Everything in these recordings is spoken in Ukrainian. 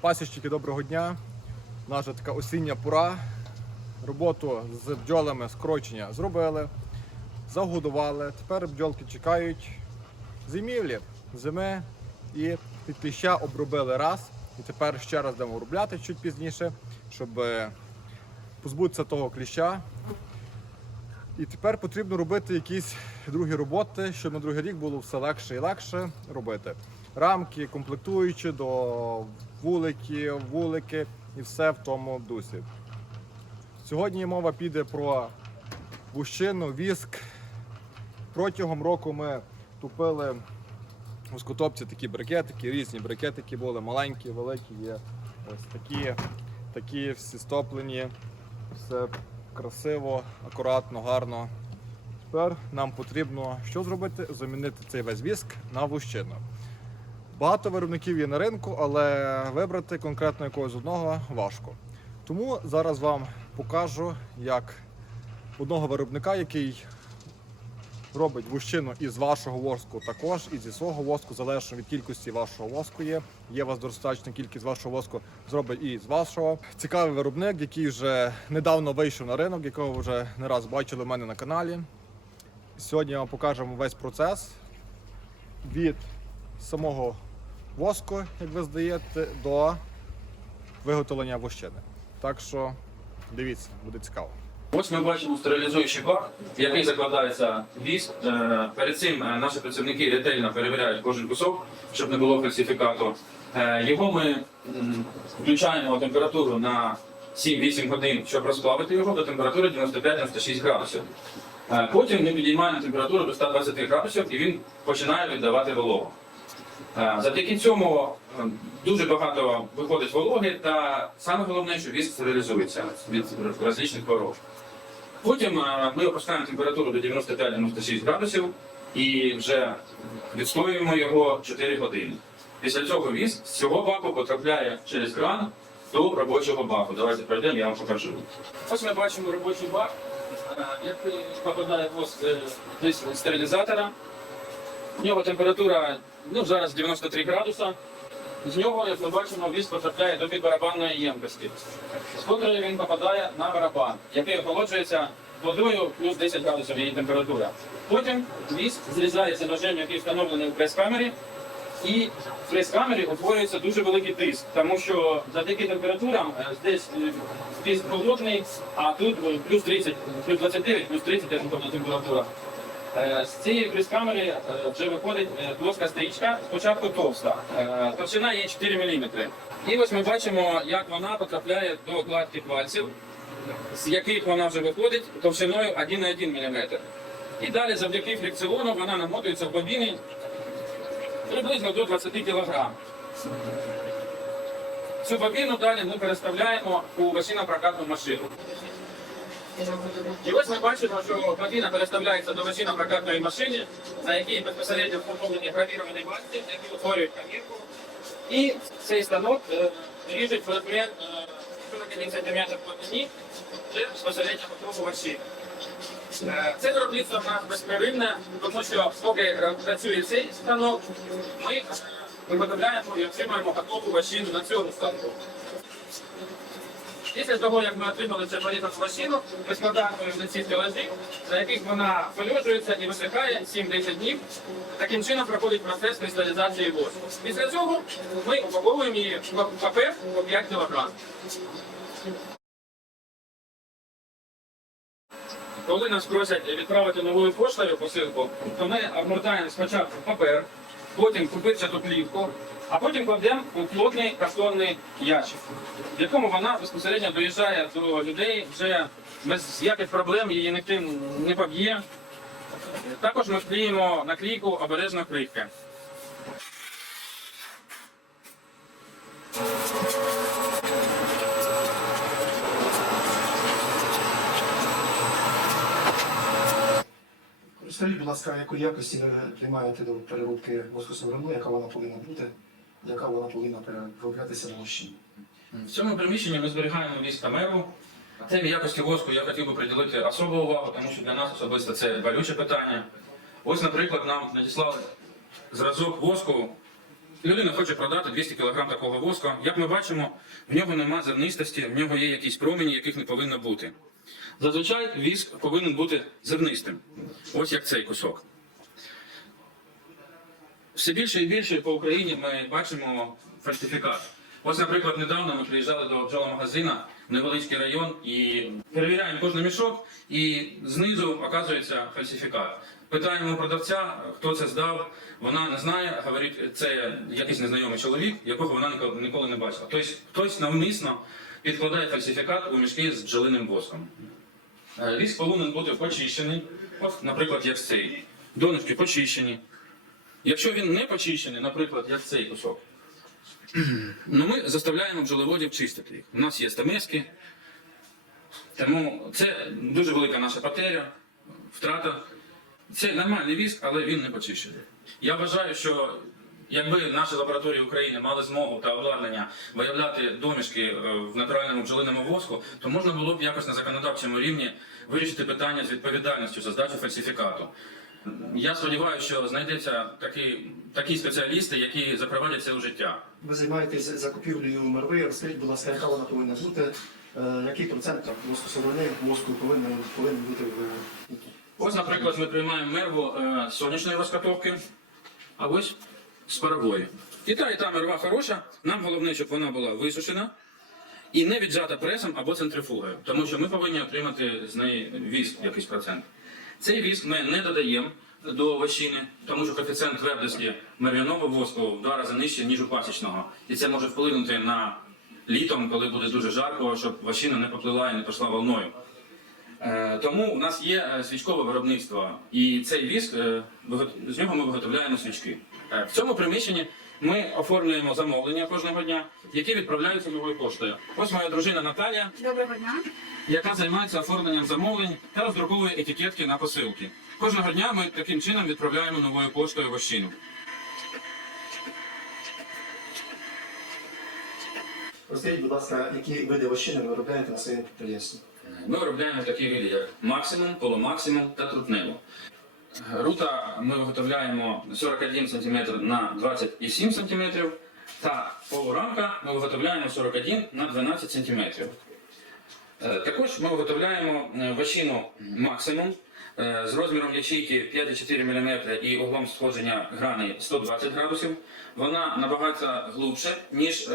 Пасічники, доброго дня. Наша така осіння пора. Роботу з бджолами скорочення зробили, загодували. Тепер бджолки чекають зимівлі, зими і під кліща обробили раз. І тепер ще раз будемо обробляти чуть пізніше, щоб е, позбутися того кліща. І тепер потрібно робити якісь другі роботи, щоб на другий рік було все легше і легше робити. Рамки, комплектуючі до вуликів, вулики і все в тому дусі. Сьогодні мова піде про вущину, віск. Протягом року ми тупили в скотопці такі брикетики, різні брикетики були, маленькі, великі є. Ось такі, такі всі стоплені, все красиво, акуратно, гарно. Тепер нам потрібно що зробити? Замінити цей весь віск на вущину. Багато виробників є на ринку, але вибрати конкретно якогось одного важко. Тому зараз вам покажу, як одного виробника, який робить вущину із вашого воску також, і зі свого воску, залежно від кількості вашого воску є. Є у вас достатня кількість вашого воску, зробить і з вашого. Цікавий виробник, який вже недавно вийшов на ринок, якого ви вже не раз бачили в мене на каналі. Сьогодні я вам покажемо весь процес від самого воску, як ви здаєте, до виготовлення вощини. Так що дивіться, буде цікаво. Ось ми бачимо стерилізуючий бак, в який закладається віск. Е, Перед цим е, наші працівники ретельно перевіряють кожен кусок, щоб не було фальсифікату. Е, Його ми включаємо температуру на 7-8 годин, щоб розплавити його до температури 95-96 градусів. Потім ми підіймаємо температуру до 120 градусів і він починає віддавати вологу. Е, Завдяки цьому е, дуже багато виходить вологи, та саме головне, що віск стерилізується від различних хвороб. Потім е, ми опускаємо температуру до 95-96 градусів і вже відстоюємо його 4 години. Після цього віск з цього баку потрапляє через кран до робочого баку. Давайте пройдемо, я вам покажу. Ось ми бачимо робочий бак, як попадає воск десь стерилізатора. В нього температура ну, зараз 93 градуса. З нього, як ми бачимо, віск потрапляє до підбарабанної ємкості, з котрої він попадає на барабан, який охолоджується водою плюс 10 градусів її температура. Потім віск зрізається ножем, який встановлений у прес-камері, і в прес-камері утворюється дуже великий тиск, тому що завдяки температурам е, здесь е, холодний, а тут е, плюс 30, плюс 29, плюс 30 температура. Е, З цієї прес-камери е, вже виходить е, плоска стрічка, спочатку товста, товщина її 4 мм. І ось ми бачимо, як вона потрапляє до кладки пальців, з яких вона вже виходить товщиною 1,1 мм. І далі завдяки фрикціону вона намотується в бобіни приблизно до 20 кг. Цю бобіну далі ми переставляємо у машинно-прокатну машину. І ось ми бачимо, що кабіна переставляється до машинно-прокатної машини, на якій безпосередньо встановлені гравіровані бачки, які утворюють камірку. І цей станок ріжуть фрагмент е, 41 см глибині вже безпосередньо. Е, Це виробництво в нас безперервне, тому що поки працює цей станок, ми виготовляємо і отримуємо готову машину на цьому станку. Після того, як ми отримали цю порізану машину, ми складаємо на ці стелажі, за яких вона польоджується і висихає 7-10 днів. Таким чином проходить процес кристалізації воску. Після цього ми упаковуємо її в папер по 5 кг. Коли нас просять відправити новою поштою посилку, то ми обмотаємо спочатку папер, потім купичату плівку, а потім кладемо у плотний картонний ящик, в якому вона безпосередньо доїжджає до людей вже без яких проблем, її ніхто не поб'є. Також ми вклеїмо наклейку обережно крихки. Розкажіть, будь ласка, якої якості ви приймаєте до переробки воску северину, яка вона повинна бути, яка вона повинна перероблятися на вощині? В цьому приміщенні ми зберігаємо віск камеру. Темі якості воску я хотів би приділити особливу увагу, тому що для нас особисто це болюче питання. Ось, наприклад, нам надіслали зразок воску Людина хоче продати 200 кг такого воску. Як ми бачимо, в нього нема зернистості, в нього є якісь промені, яких не повинно бути. Зазвичай віск повинен бути зернистим. Ось як цей кусок. Все більше і більше по Україні ми бачимо фальсифікат. Ось, наприклад, недавно ми приїжджали до бджоломагазина, невеличкий район, і перевіряємо кожен мішок, і знизу оказується фальсифікат. Питаємо продавця, хто це здав. Вона не знає, говорить, це якийсь незнайомий чоловік, якого вона ніколи не бачила. Тобто хтось навмисно підкладає фальсифікат у мішки з бджолиним воском. Е, Віск повинен бути почищений, от, наприклад, як цей. Донышки почищені. Якщо він не почищений, наприклад, як цей кусок, ну ми заставляємо бджоловодів чистити їх. У нас є стамески, тому це дуже велика наша потеря, втрата. Це нормальний віск, але він не почищений. Я вважаю, що якби наші лабораторії України мали змогу та обладнання виявляти домішки е, в натуральному бджолиному воску, то можна було б якось на законодавчому рівні вирішити питання з відповідальністю за здачу фальсифікату. Я сподіваюся, що знайдеться такі, такі спеціалісти, які запровадять це у життя. Ви займаєтесь закупівлею мерви. Розкажіть, будь ласка, яка вона повинна бути? Е, Який процент воску сировини воску повинен, повинен бути в Ось, наприклад, ми приймаємо мерву е, сонячної розкатовки, а ось з парової. І та, і та мерва хороша. Нам головне, щоб вона була висушена і не віджата пресом або центрифугою, тому що ми повинні отримати з неї віск якийсь процент. Цей віск ми не додаємо до вощини, тому що коефіцієнт твердості мервяного воску в два рази нижче, ніж у пасічного. І це може вплинути на літом, коли буде дуже жарко, щоб вощина не поплила і не пішла волною. Е, Тому у нас є е, свічкове виробництво, і цей віск е, з нього ми виготовляємо свічки. В цьому приміщенні ми оформлюємо замовлення кожного дня, які відправляються новою поштою. Ось моя дружина Наталія, Доброго дня. яка займається оформленням замовлень та роздруковує етикетки на посилки. Кожного дня ми таким чином відправляємо новою поштою вощину. Розкажіть, будь ласка, які види вощини ви виробляєте на своєму підприємстві? Ми виробляємо такі види, як максимум, полумаксимум та трутнево. Рута ми виготовляємо 41 см на 27 см, та полурамка ми виготовляємо 41 на 12 см. Е, Також ми виготовляємо е, максимум е, з розміром ячейки 5,4 мм і углом сходження грани 120 градусів. Вона набагато глибше, ніж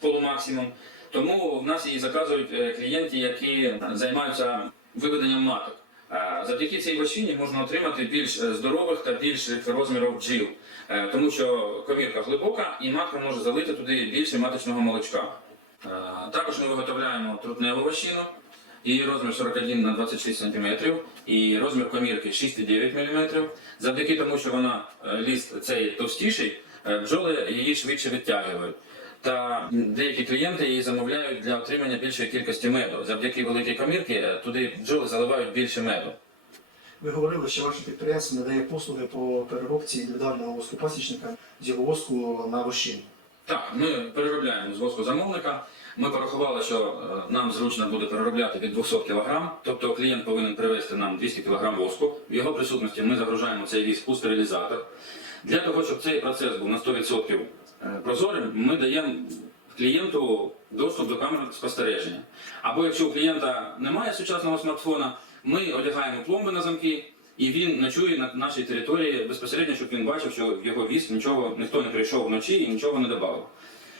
полумаксимум. Тому в нас її заказують е, клієнти, які займаються виведенням маток. Е, Завдяки цій вощині можна отримати більш е, здорових та більших розмірів бджіл, тому що комірка глибока і матка може залити туди більше маточного молочка. Також ми виготовляємо трутневу вощину, її розмір 41 на 26 см і розмір комірки 6,9 мм. Завдяки тому, що вона ліст цей товстіший, бджоли її швидше відтягують. Та деякі клієнти її замовляють для отримання більшої кількості меду. Завдяки великій комірці е, туди бджоли заливають більше меду. Ви говорили, що ваше підприємство надає послуги по переробці індивідуального воску пасічника з його воску на вощину. Так, ми переробляємо з воску замовника. Ми порахували, що е, нам зручно буде переробляти від 200 кг, тобто клієнт повинен привезти нам 200 кг воску. В його присутності ми загружаємо цей віск у стерилізатор. Для того, щоб цей процес був на 100% е, прозорим, ми даємо клієнту доступ до камер спостереження. Або якщо у клієнта немає сучасного смартфона, ми одягаємо пломби на замки. І він ночує на нашій території безпосередньо, щоб він бачив, що в його віз нічого ніхто не прийшов вночі і нічого не додав.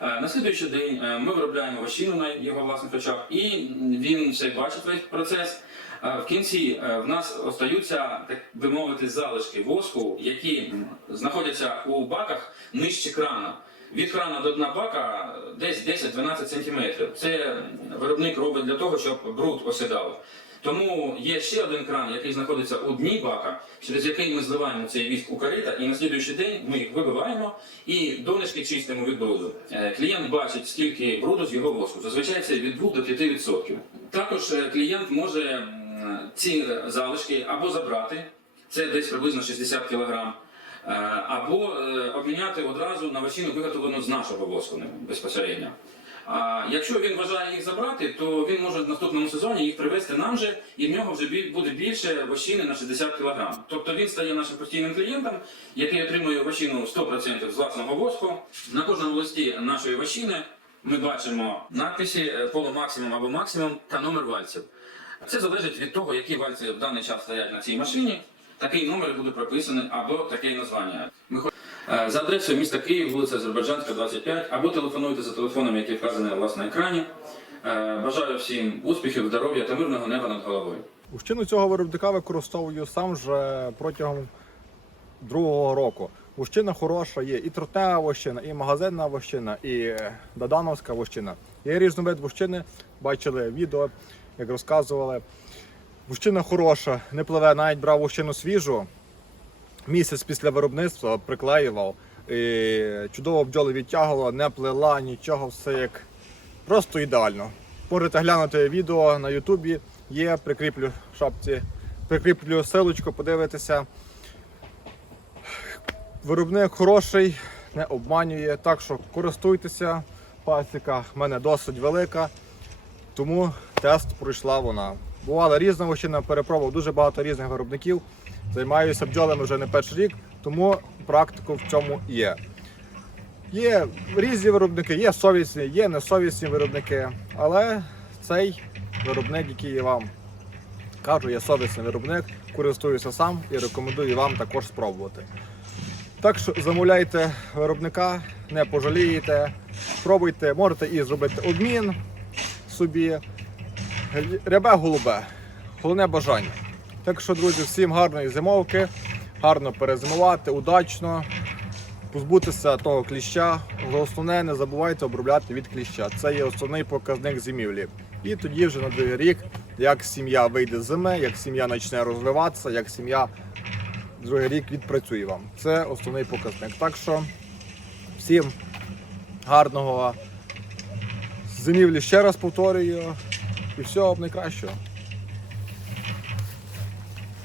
Е, На слідуючий день е, ми виробляємо вощину на його власних очах, і він все бачить весь процес. В кінці е, в нас остаються, так би мовити, залишки воску, які знаходяться у баках нижче крана. Від крана до дна бака десь 10-12 см. Це виробник робить для того, щоб бруд осідав. Тому є ще один кран, який знаходиться у дні бака, через який ми зливаємо цей віск у корита, і на слідуючий день ми їх вибиваємо і донишки чистимо від бруду. Е, Клієнт бачить, скільки бруду з його воску. Зазвичай це від 2 до 5%. Також е, клієнт може ці залишки або забрати, це десь приблизно 60 кг, е, або е, обміняти одразу на вощину, виготовлену з нашого воску безпосередньо. А якщо він вважає їх забрати, то він може в наступному сезоні їх привезти нам же, і в нього вже буде більше вощини на 60 кг. Тобто він стає нашим постійним клієнтом, який отримує вощину 100% з власного воску. На кожному листі нашої вощини ми бачимо надписи е, полумаксимум або максимум та номер вальців. Це залежить від того, які вальці в даний час стоять на цій машині. Такий номер буде прописаний або таке названня. Е, за адресою міста Київ, вулиця Азербайджанська, 25, або телефонуйте за телефоном, який вказаний вас на екрані. Е, Бажаю всім успіхів, здоров'я та мирного неба над головою. Вощину цього виробника використовую сам вже протягом другого року. Вощина хороша, є і трутнева вощина, і магазинна вощина, і додановська вощина. Є різновид вощини, бачили відео, як розказували. Вощина хороша, не пливе, навіть брав вощину свіжу. Місяць після виробництва приклеював. І чудово бджоли відтягувала, не плела, нічого, все як просто ідеально. Можете глянути відео на Ютубі, є, прикріплю шапці, прикріплю силочку, подивитися. Виробник хороший, не обманює, так що користуйтеся. Пасіка в мене досить велика, тому тест пройшла вона. Бувала різна вощина, перепробував дуже багато різних виробників. Займаюся бджолами вже не перший рік, тому практику в цьому є. Є різні виробники, є совісні, є несовісні виробники, але цей виробник, який я вам кажу, є совісний виробник, користуюся сам і рекомендую вам також спробувати. Так що замовляйте виробника, не пожалієте, пробуйте, можете і зробити обмін собі. Рябе голубе, головне бажання. Так що, друзі, всім гарної зимовки, гарно перезимувати, удачно, позбутися того кліща. Але Основне, не забувайте обробляти від кліща. Це є основний показник зимівлі. І тоді вже на другий рік, як сім'я вийде з зими, як сім'я почне розвиватися, як сім'я другий рік відпрацює вам. Це основний показник. Так що всім гарного зимівлі ще раз повторюю. І всього найкращого.